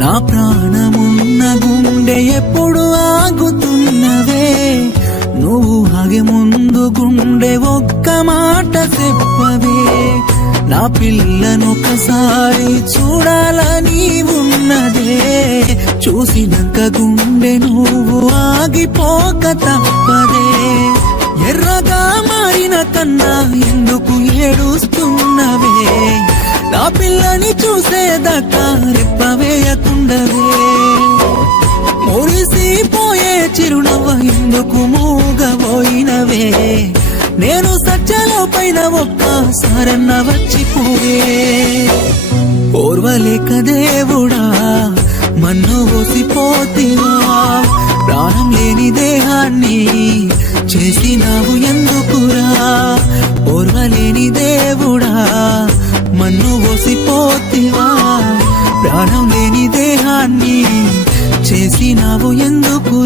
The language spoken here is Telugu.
నా ప్రాణమున్న గుండె ఎప్పుడు ఆగుతున్నవే నువ్వు ఆగే ముందు గుండె ఒక్క మాట చెప్పవే నా పిల్లనొకసారి చూడాలని ఉన్నదే చూసినాక గుండె నువ్వు ఆగిపోక తప్పదే ఎర్రగా మారిన కన్నా ఎందుకు ఏడుస్తున్నవే నా పిల్లని చూసేదాకా రెప్పవేయకుండవే మురిసిపోయే చిరునవ్వ ఎందుకు మూగబోయినవే నేను సజ్జలో పైన ఒక్కసారన్న వచ్చిపోవే ఓర్వలేక దేవుడా మన్ను ఓసిపోతివా ప్రాణం లేని దేహాన్ని చేసినావు ఎందుకురా ఓర్వలేని దేవుడా మన్ను ఓసిపోతివా ప్రాణం లేని దేహాన్ని చేసినావు ఎందుకు